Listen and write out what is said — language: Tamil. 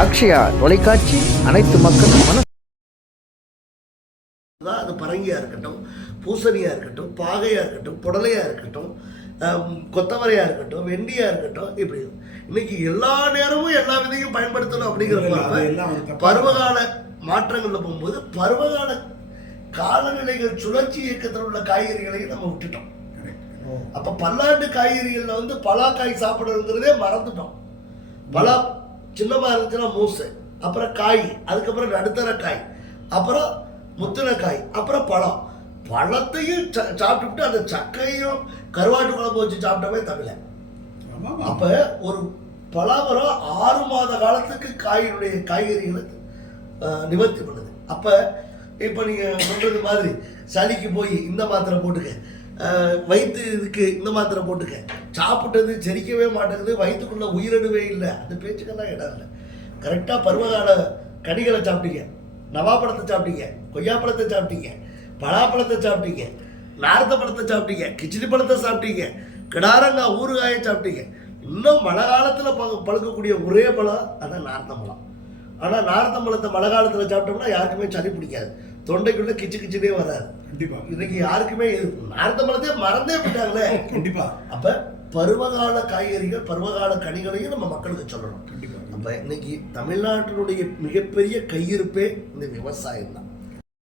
அக்ஷயா தொலைக்காட்சி அனைத்து மக்களும் அது பரங்கியா இருக்கட்டும், பூசணியா இருக்கட்டும், பாகையா இருக்கட்டும், புடலையா இருக்கட்டும், கொத்தவரையா இருக்கட்டும், வெண்டியா இருக்கட்டும், இப்படி இன்னைக்கு எல்லா நேரமும் எல்லா விதையும் பயன்படுத்தணும் அப்படிங்கிற பருவகால மாற்றங்கள்ல போகும்போது பருவகால காலநிலைகள் சுழற்சி இயக்கத்தில் உள்ள காய்கறிகளையும் நம்ம விட்டுட்டோம். அப்ப பல்லாண்டு காய்கறிகள்ல வந்து பலாக்காய் சாப்பிடுறதுங்கிறதே மறந்துட்டோம். பலா சின்னமா இருந்துச்சுன்னா மூசு, அப்புறம் காய், அதுக்கப்புறம் நடுத்தர காய், அப்புறம் முத்தினக்காய், அப்புறம் பழம். பழத்தையும் சாப்பிட்டுட்டு அந்த சக்கையும் கருவாட்டு குழம்பு வச்சு சாப்பிட்டவே தமிழ. அப்ப ஒரு பலாமரம் 6 மாத காலத்துக்கு காய்கறிகளை நிவர்த்தி பண்ணுது. அப்ப இப்ப நீங்க சொல்றது மாதிரி சளிக்கு போய் இந்த மாத்திரை போட்டுக்க, வயிற்று இதுக்கு இந்த மாத்திரை போட்டுக்க, சாப்பிட்டது செரிக்கவே மாட்டேங்குது, வயிற்றுக்குள்ள உயிரிடவே இல்லை, அந்த பேச்சுக்கெல்லாம் இடம் இல்லை. கரெக்டா பருவகால கனிகளை சாப்பிட்டீங்க, நவாப்பழத்தை சாப்பிட்டீங்க, கொய்யாப்பழத்தை சாப்பிட்டீங்க, பலாப்பழத்தை சாப்பிட்டீங்க, நார்த்த பழத்தை சாப்பிட்டீங்க, கிச்சிலி பழத்தை சாப்பிட்டீங்க, கிடாரங்காய் ஊறுகாயை சாப்பிட்டீங்க. இன்னும் மழை காலத்தில் பழுக்கக்கூடிய ஒரே பழம் அதான் நார்த்தம்பழம். ஆனால் நார்த்தம்பழத்தை மழை காலத்தில் சாப்பிட்டோம்னா யாருக்குமே சளி பிடிக்காது, தொண்டைக்குள்ள கிச்சு கிச்சுனே வராது. கண்டிப்பா இன்னைக்கு யாருக்குமே நார்த்தம்பழத்தையே மறந்தே போயிட்டாங்களே. கண்டிப்பா அப்ப பருவகால காய்கறிகள், பருவகால கனிகளையும் நம்ம மக்களுக்கு சொல்லணும். அப்ப இன்னைக்கு தமிழ்நாட்டினுடைய மிகப்பெரிய கையிருப்பே இந்த விவசாயம் தான்.